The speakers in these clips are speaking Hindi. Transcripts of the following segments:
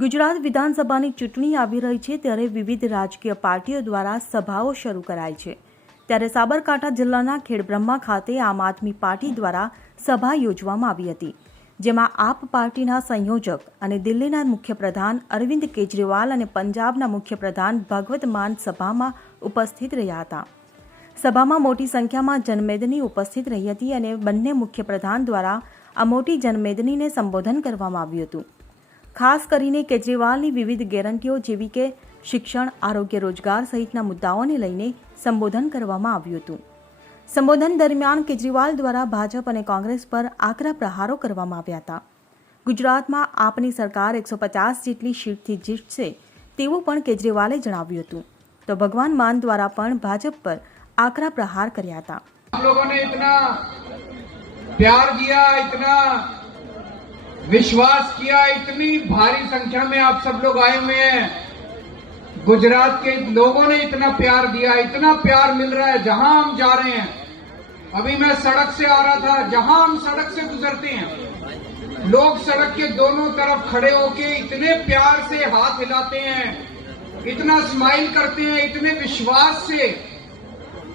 ગુજરાત વિધાનસભાની ચૂંટણી આવી રહી છે ત્યારે વિવિધ રાજકીય પાર્ટીઓ દ્વારા સભાઓ શરૂ કરાઈ છે। ત્યારે સાબરકાંઠા જિલ્લાના ખેડબ્રહ્મા ખાતે આમ આદમી પાર્ટી દ્વારા સભા યોજવામાં આવી હતી, જેમાં આપ પાર્ટીના સંયોજક અને દિલ્હીના મુખ્યપ્રધાન અરવિંદ કેજરીવાલ અને પંજાબના મુખ્યપ્રધાન ભગવત માન સભામાં ઉપસ્થિત રહ્યા હતા। સભામાં મોટી સંખ્યામાં જનમેદની ઉપસ્થિત રહી હતી અને બંને મુખ્યપ્રધાન દ્વારા આ મોટી જનમેદનીને સંબોધન કરવામાં આવ્યું હતું। ખાસ કરીને કેજરીવાલની વિવિધ ગેરંટીઓ જેવી કે શિક્ષણ, આરોગ્ય, રોજગાર સહિતના મુદ્દાઓને લઈને સંબોધન કરવામાં આવ્યું હતું। સંબોધન દરમિયાન કેજરીવાલ દ્વારા ભાજપ અને કોંગ્રેસ પર આકરા પ્રહારો કરવામાં આવ્યા હતા। ગુજરાતમાં આપની સરકાર 150 જેટલી સીટથી જીતશે તેવું પણ કેજરીવાલે જણાવ્યું હતું। તો ભગવાન માન દ્વારા પણ ભાજપ પર આકરા પ્રહાર કર્યા હતા। आप लोगों ने इतना प्यार दिया, इतना विश्वास किया, इतनी भारी संख्या में आप सब लोग आए हुए हैं। गुजरात के लोगों ने इतना प्यार दिया, इतना प्यार मिल रहा है जहां हम जा रहे हैं। अभी मैं सड़क से आ रहा था, जहां हम सड़क से गुजरते हैं लोग सड़क के दोनों तरफ खड़े होके इतने प्यार से हाथ हिलाते हैं, इतना स्माइल करते हैं, इतने विश्वास से,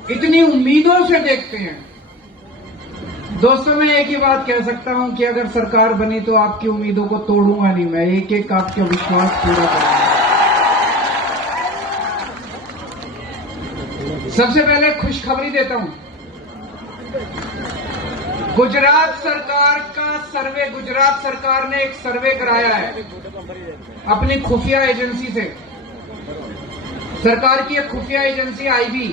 इतनी उम्मीदों से देखते हैं। दोस्तों, मैं एक ही बात कह सकता हूं कि अगर सरकार बनी तो आपकी उम्मीदों को तोड़ूंगा नहीं, मैं एक एक आपका विश्वास पूरा करूंगा। सबसे पहले खुशखबरी देता हूं, गुजरात सरकार का सर्वे, गुजरात सरकार ने एक सर्वे कराया है अपनी खुफिया एजेंसी से। सरकार की एक खुफिया एजेंसी आईबी,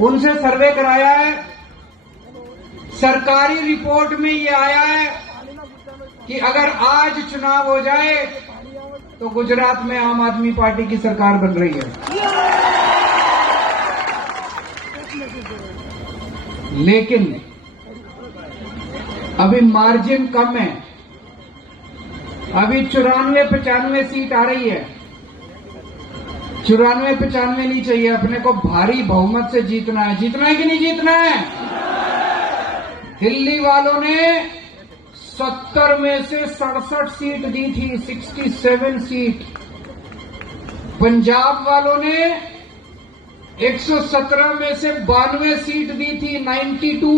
उनसे सर्वे कराया है। सरकारी रिपोर्ट में ये आया है कि अगर आज चुनाव हो जाए तो गुजरात में आम आदमी पार्टी की सरकार बन रही है। लेकिन अभी मार्जिन कम है, अभी 94-95 सीट आ रही है। 94-95 नहीं चाहिए, अपने को भारी बहुमत से जीतना है। जीतना है कि नहीं जीतना है? दिल्ली वालों ने 70 में से 67 सीट दी थी, 67 सीट। पंजाब वालों ने 117 में से 92 सीट दी थी, 92।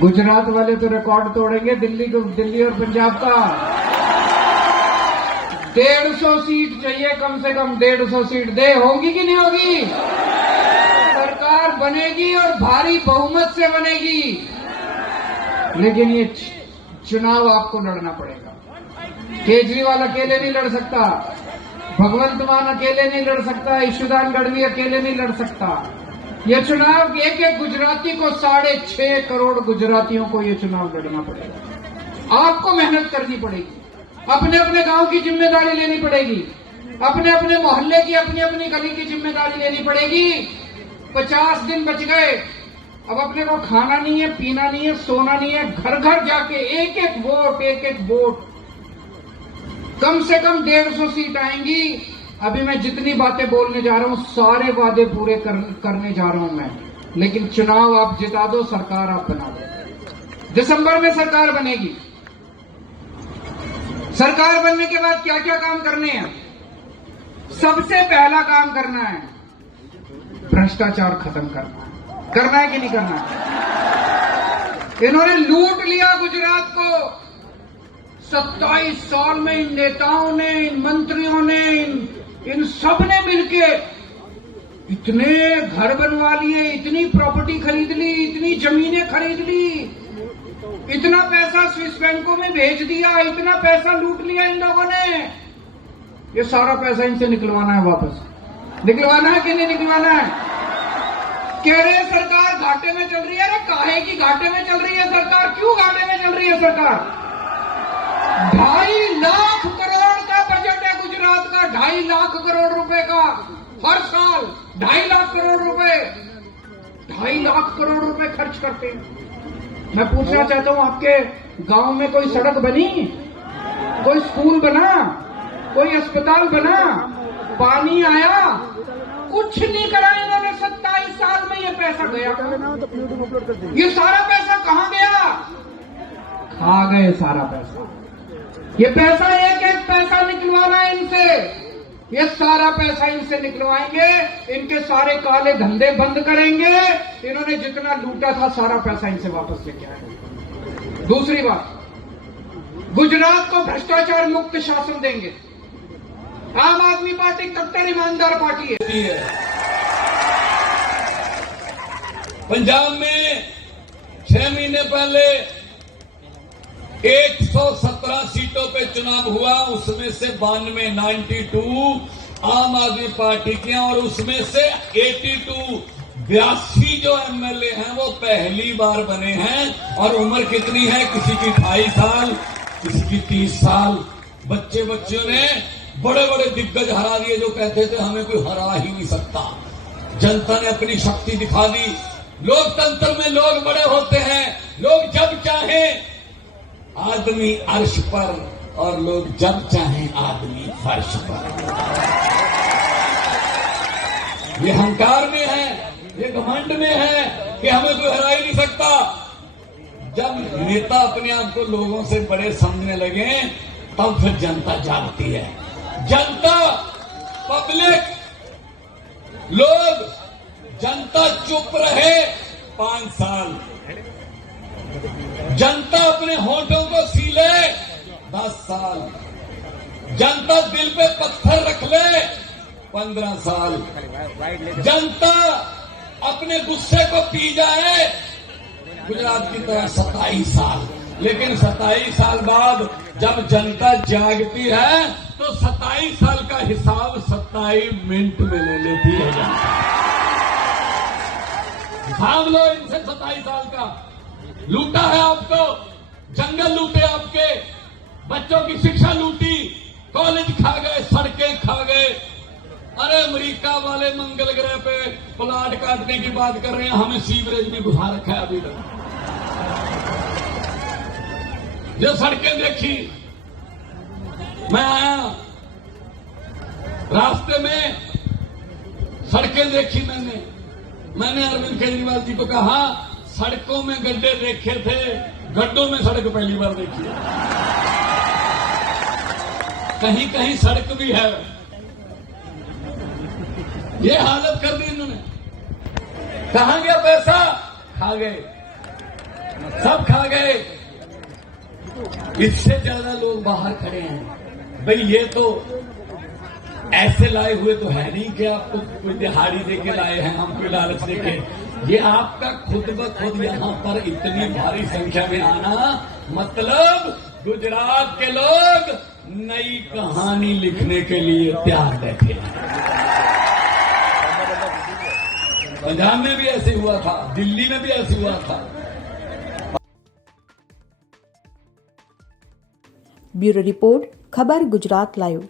गुजरात वाले तो रिकॉर्ड तोड़ेंगे दिल्ली और पंजाब का। 150 सीट चाहिए, कम से कम 150 सीट दे। होगी कि नहीं होगी? सरकार बनेगी और भारी बहुमत से बनेगी, लेकिन ये चुनाव आपको लड़ना पड़ेगा। केजरीवाल अकेले नहीं लड़ सकता, भगवंत मान अकेले नहीं लड़ सकता, ईशुदान गढ़वी अकेले नहीं लड़ सकता। ये चुनाव एक एक गुजराती को, 6.5 करोड़ गुजरातियों को ये चुनाव लड़ना पड़ेगा। आपको मेहनत करनी पड़ेगी, अपने अपने गांव की जिम्मेदारी लेनी पड़ेगी, अपने अपने मोहल्ले की, अपनी अपनी गली की जिम्मेदारी लेनी पड़ेगी। 50 दिन बच गए, अब अपने को खाना नहीं है, पीना नहीं है, सोना नहीं है, घर घर जाके एक एक वोट, कम से कम 150 सीट आएंगी। अभी मैं जितनी बातें बोलने जा रहा हूं सारे वादे पूरे करने जा रहा हूं मैं, लेकिन चुनाव आप जिता दो, सरकार आप बना दो। दिसंबर में सरकार बनेगी। सरकार बनने के बाद क्या क्या काम करने हैं? सबसे पहला काम करना है भ्रष्टाचार खत्म करना है कि नहीं करना है? इन्होंने लूट लिया गुजरात को। 27 साल में इन नेताओं ने, इन मंत्रियों ने, इन सब ने मिलके इतने घर बनवा लिए, इतनी प्रॉपर्टी खरीद ली, इतनी जमीनें खरीद ली, इतना पैसा स्विस बैंकों में भेज दिया, इतना पैसा लूट लिया इन लोगों ने। ये सारा पैसा इनसे निकलवाना है वापस। निकलवाना है कि नहीं निकलवाना है? कह रहे हैं सरकार घाटे में चल रही है। अरे काहे की घाटे में चल रही है सरकार? क्यों घाटे में चल रही है सरकार? 2.5 लाख करोड़ का बजट है गुजरात का, 2.5 लाख करोड़ रुपए का हर साल। 2.5 लाख करोड़ रुपए, 2.5 लाख करोड़ रुपए खर्च करते हैं। मैं पूछना चाहता हूं, आपके गांव में कोई सड़क बनी, कोई स्कूल बना, कोई अस्पताल बना, पानी आया? कुछ नहीं करा इन्होंने। 27 साल में ये पैसा गया, ये सारा पैसा कहां गया? खा गए सारा पैसा। ये पैसा एक एक पैसा निकलवाना है इनसे, ये सारा पैसा इनसे निकलवाएंगे, इनके सारे काले धंधे बंद करेंगे, इन्होंने जितना लूटा था सारा पैसा इनसे वापस लेके आएंगे। दूसरी बात, गुजरात को भ्रष्टाचार मुक्त शासन देंगे। आम आदमी पार्टी कट्टर ईमानदार पार्टी है। पंजाब में 6 महीने पहले 117 सीटों पे चुनाव हुआ, उसमें से 92 आम आदमी पार्टी के, और उसमें से 82 जो एमएलए हैं वो पहली बार बने हैं। और उम्र कितनी है? किसी की 28 साल, किसी की 30 साल। बच्चों ने बड़े बड़े दिग्गज हरा दिए जो कहते थे हमें कोई हरा ही नहीं सकता। जनता ने अपनी शक्ति दिखा दी। लोकतंत्र में लोग बड़े होते हैं, लोग जब चाहें आदमी अर्श पर और लोग जब चाहें आदमी फर्श पर। ये अहंकार में है, ये घमंड में है कि हमें कोई हरा ही नहीं सकता। जब नेता अपने आप को लोगों से बड़े समझने लगे तब फिर जनता जागती है। जनता, पब्लिक, लोग, जनता चुप रहे 5 साल, जनता अपने होठों को सीले 10 साल, जनता दिल पे पत्थर रख ले 15 साल, जनता अपने गुस्से को पी जाए गुजरात की तरह 27 साल। लेकिन 27 साल बाद जब जनता जागती है तो 27 साल का हिसाब 27 मिनट में ले लेती है जनता। हिसाब लो इनसे 27 साल का। लूटा है आपको, जंगल लूटे आपके, बच्चों की शिक्षा लूटी, कॉलेज खा गए, सड़कें खा गए। अरे अमेरिका वाले मंगल ग्रह पे प्लाट काटने की बात कर रहे हैं, हमें सीवरेज में घुसा रखा है अभी तक। जो सड़कें देखी, मैं आया रास्ते में सड़कें देखी, मैंने अरविंद केजरीवाल जी को कहा सड़कों में गड्ढे देखे थे, गड्ढों में सड़क पहली बार देखी है। कहीं कहीं सड़क भी है। ये हालत कर दी इन्होंने। कहां गया पैसा? खा गए, सब खा गए। इससे ज्यादा लोग बाहर खड़े हैं। भाई ये तो ऐसे लाए हुए तो है नहीं कि आपको कोई दिहाड़ी देके लाए हैं, हम कोई लालच देके। ये आपका खुद ब खुद यहाँ पर इतनी भारी संख्या में आना, मतलब गुजरात के लोग नई कहानी लिखने के लिए तैयार बैठे हैं। पंजाब में भी ऐसे हुआ था, दिल्ली में भी ऐसे हुआ था। ब्यूरो रिपोर्ट, खबर गुजरात लाइव।